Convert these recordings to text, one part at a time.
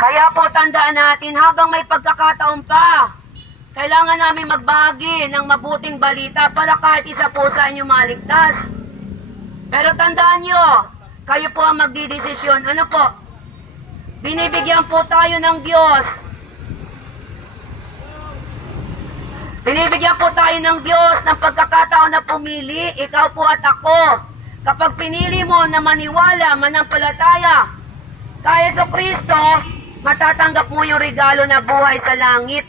Kaya po tandaan natin, habang may pagkakataon pa, kailangan namin magbahagi ng mabuting balita para kahit isa po sa inyo maligtas. Pero tandaan nyo, kayo po ang magdidesisyon. Ano po? Binibigyan po tayo ng Diyos. Binibigyan po tayo ng Diyos ng pagkakataon na pumili, ikaw po at ako. Kapag pinili mo na maniwala, manampalataya kay Jesucristo, matatanggap mo yung regalo na buhay sa langit.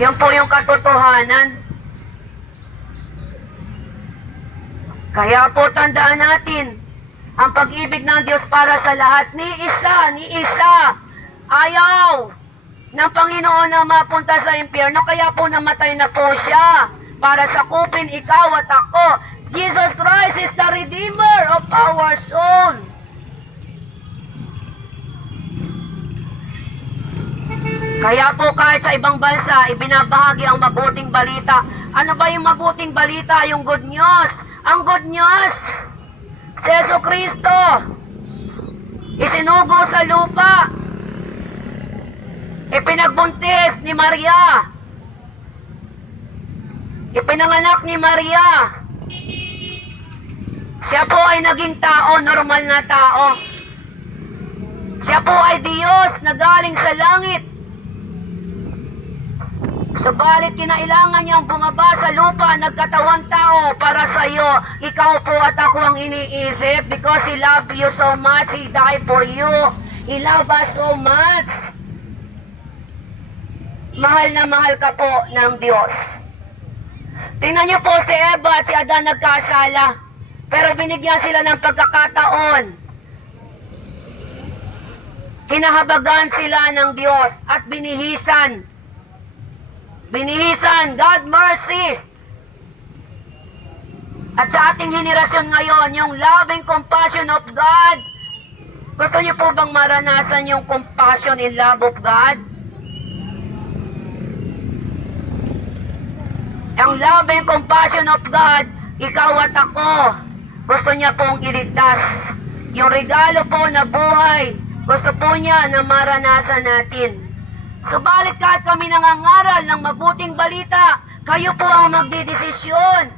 Yan po yung katotohanan. Kaya po tandaan natin, ang pag-ibig ng Diyos para sa lahat, ni isa, ayaw ng Panginoon na mapunta sa impyerno, kaya po namatay na po siya para sakupin ikaw at ako. Jesus Christ is the Redeemer of our soul. Kaya po kahit sa ibang bansa, ibinabahagi ang mabuting balita. Ano ba yung mabuting balita? Yung good news. Ang good news, si Jesucristo, isinugo sa lupa, ipinagbuntis ni Maria, ipinanganak ni Maria. Siya po ay naging tao, normal na tao. Siya po ay Diyos na galing sa langit. Subalit kinailangan niyang bumaba sa lupa, nagkatawang tao para sa iyo. Ikaw po at ako ang iniisip because He loved you so much, He died for you. He loved us so much. Mahal na mahal ka po ng Diyos. Tingnan niyo po si Eva at si Adan nagkasala, pero binigyan sila ng pagkakataon. Kinahabagan sila ng Diyos at binihisan. God mercy. At sa ating henerasyon ngayon, yung loving compassion of God. Gusto niyo po bang maranasan yung compassion and love of God? Ang loving compassion of God, ikaw at ako, gusto niya pong iligtas. Yung regalo po na buhay, gusto po niya na maranasan natin. Subalit kahit kami nangangaral ng mabuting balita, kayo po ang magdidesisyon.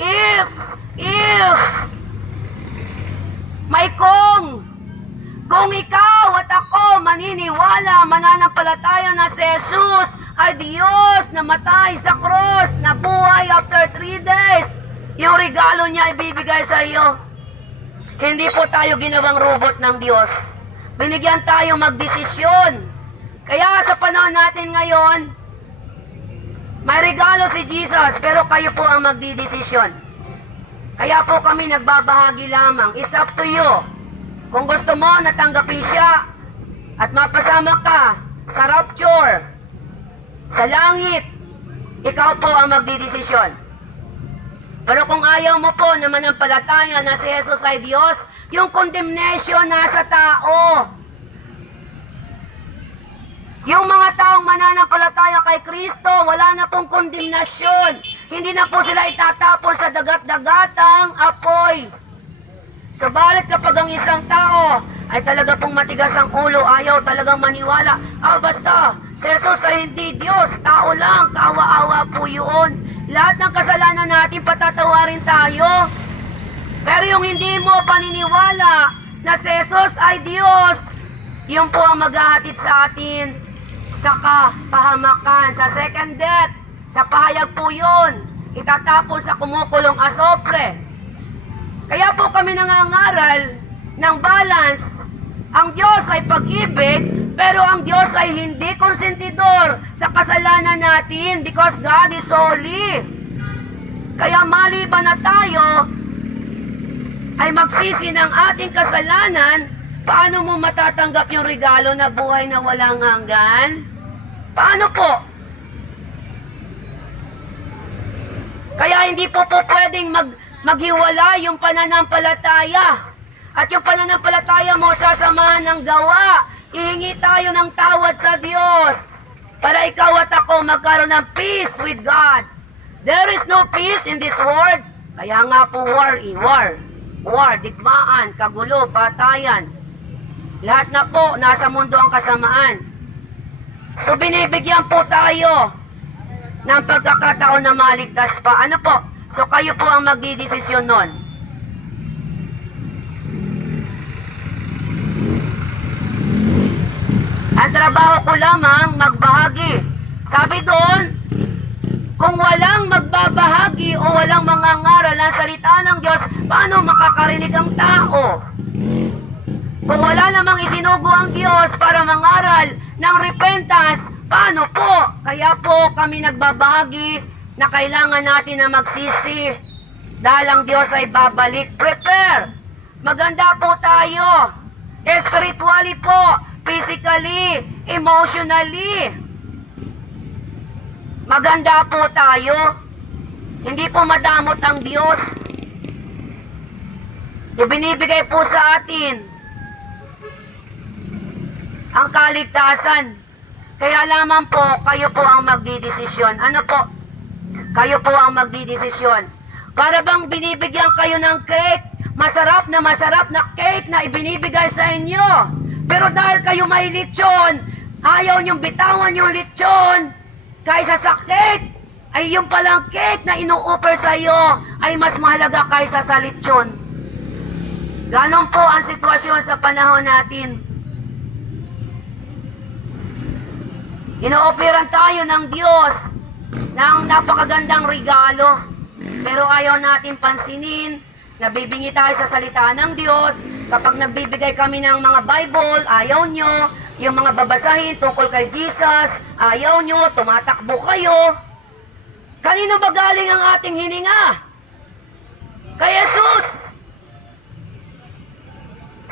If, may kung ikaw at ako maniniwala, mananampalataya na si Jesus ay Diyos na matay sa cross, na buhay after 3 days, yung regalo niya ibibigay sa iyo. Hindi po tayo ginawang robot ng Diyos. Binigyan tayo magdesisyon. Kaya sa panahon natin ngayon, may regalo si Jesus, pero kayo po ang magdidesisyon. Kaya po kami nagbabahagi lamang. It's up to you. Kung gusto mo, natanggapin siya at mapasama ka sa rapture, sa langit, ikaw po ang magdidesisyon. Pero kung ayaw mo po na manampalataya na si Jesus ay Diyos, yung condemnation nasa tao. Yung mga taong mananampalataya kay Kristo, wala na pong kondemnasyon. Hindi na po sila itatapon sa dagat-dagatang apoy. Subalit kapag ang isang tao ay talaga pong matigas ang ulo, ayaw talagang maniwala, basta, si Jesus ay hindi Diyos, tao lang, kaawa-awa po yun. Lahat ng kasalanan natin patatawarin tayo. Pero yung hindi mo paniniwala na si Jesus ay Diyos, yun po ang maghahatid sa atin sa kapahamakan, sa second death, sa pahayag po yun, itatapon sa kumukulong asopre. Kaya po kami nangangaral ng balance. Ang Diyos ay pag-ibig, pero ang Diyos ay hindi konsentidor sa kasalanan natin because God is holy. Kaya maliban na tayo ay magsisi ng ating kasalanan, paano mo matatanggap yung regalo na buhay na walang hanggan? Paano po? Kaya hindi po pwedeng maghiwalay yung pananampalataya. At yung pananampalataya mo sasamahan ng gawa. Ihingi tayo ng tawad sa Diyos para ikaw at ako magkaroon ng peace with God. There is no peace in this world. Kaya nga po war, digmaan, kagulo, patayan. Lahat na po, nasa mundo ang kasamaan. So binibigyan po tayo ng pagkakataon na maligtas pa. Ano po? So kayo po ang magdidesisyon nun. Ang trabaho ko lamang magbahagi. Sabi doon, kung walang magbabahagi o walang mangangaral ng salita ng Diyos, paano makakarinig ang tao? Kung wala namang isinugo ang Diyos para mangaral ng repentance, paano po? Kaya po kami nagbabahagi na kailangan natin na magsisi dahil ang Diyos ay babalik. Prepare! Maganda po tayo. Spiritually po, physically, emotionally. Maganda po tayo. Hindi po madamot ang Diyos. Ibinibigay po sa atin ang kaligtasan. Kaya lamang po, kayo po ang magdidesisyon. Ano po? Kayo po ang magdidesisyon. Para bang binibigyan kayo ng cake, masarap na cake na ibinibigay sa inyo. Pero dahil kayo may lechon, ayaw niyong bitawan yung lechon, kaysa sa cake, ay yung palang cake na ino-offer sa iyo ay mas mahalaga kaysa sa lechon. Ganon po ang sitwasyon sa panahon natin. Ino-offeran tayo ng Diyos ng napakagandang regalo. Pero ayaw natin pansinin, nabibingi tayo sa salita ng Diyos. Kapag nagbibigay kami ng mga Bible, ayaw nyo. Yung mga babasahin tungkol kay Jesus, ayaw nyo, tumatakbo kayo. Kanino ba galing ang ating hininga? Kay Jesus.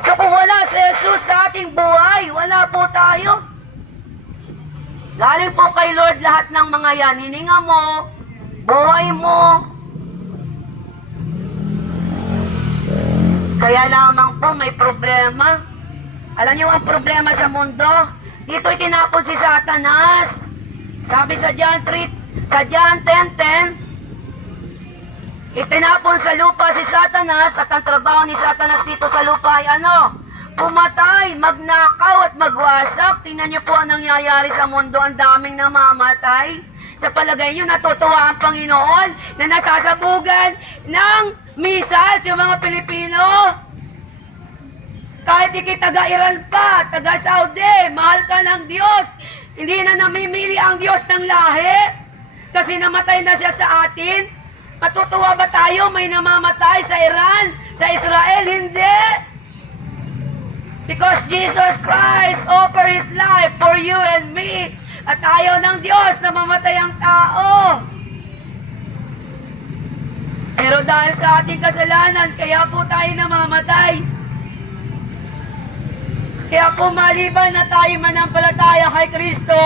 So kung wala si Jesus sa ating buhay, wala po tayo. Galing po kay Lord lahat ng mga yan. Hininga mo, buhay mo. Kaya lamang po may problema. Alam niyo ang problema sa mundo? Dito itinapon si Satanas. Sabi sa John 10:10, itinapon sa lupa si Satanas at ang trabaho ni Satanas dito sa lupa ay ano? Pumatay, magnakaw at magwasak. Tingnan niyo po ang nangyayari sa mundo. Ang daming namamatay. Sa palagay niyo, natutuwa ang Panginoon na nasasabugan ng missiles yung mga Pilipino. Kahit ikit taga-Iran pa, taga-Saudi, mahal ka ng Diyos. Hindi na namimili ang Diyos ng lahi. Kasi namatay na siya sa atin. Matutuwa ba tayo may namamatay sa Iran, sa Israel? Hindi. Because Jesus Christ offered His life for you and me. At ayaw ng Diyos na mamatay ang tao. Pero dahil sa ating kasalanan, kaya po tayo namamatay. Kaya po maliban na tayo manampalataya kay Kristo,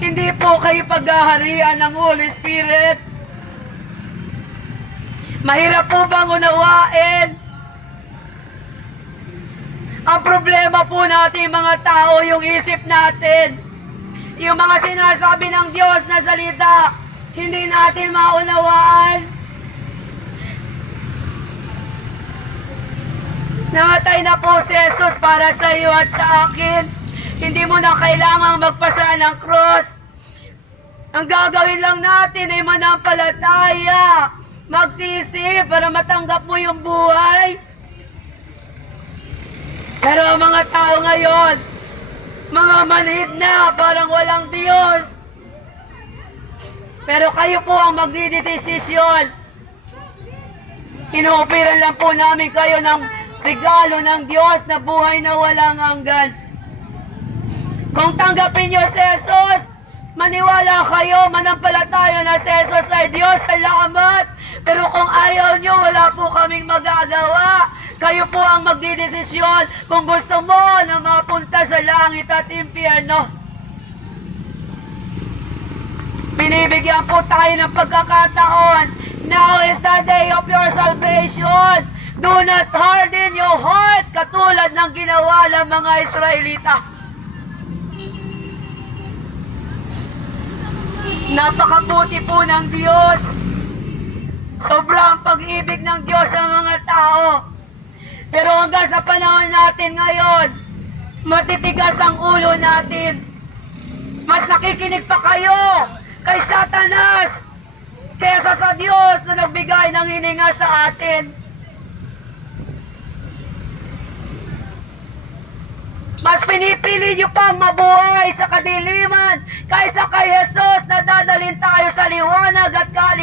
hindi po kayo paghaharian ng Holy Spirit. Mahirap po bang unawain? Ang problema po natin mga tao, yung isip natin. Yung mga sinasabi ng Diyos na salita, hindi natin maunawaan. Namatay na po si Jesus para sa iyo at sa akin. Hindi mo na kailangang magpasa ng cross. Ang gagawin lang natin ay manampalataya, magsisi para matanggap mo yung buhay. Pero ang mga tao ngayon, mga manhid na, parang walang Diyos. Pero kayo po ang magdidesisyon. Inuupiran lang po namin kayo ng regalo ng Diyos na buhay na walang hanggan. Kung tanggapin nyo si Jesus, maniwala kayo, manampalataya na si Jesus ay Diyos, salamat. Pero kung ayaw nyo, wala po kaming magagawa. Kayo po ang magdidesisyon kung gusto mo na mapunta sa langit at impyerno. Binibigyan po tayo ng pagkakataon. Now is the day of your salvation. Do not harden your heart katulad ng ginawa ng mga Israelita. Napakabuti po ng Diyos. Sobrang pag-ibig ng Diyos sa mga tao. Pero hanggang sa panahon natin ngayon, matitigas ang ulo natin. Mas nakikinig pa kayo kay Satanas kaysa sa Diyos na nagbigay ng hininga sa atin. Mas pinipili niyo pang mabuhay sa kadiliman kaysa kay Jesus na dadalhin tayo sa liwanag at kaligtasan.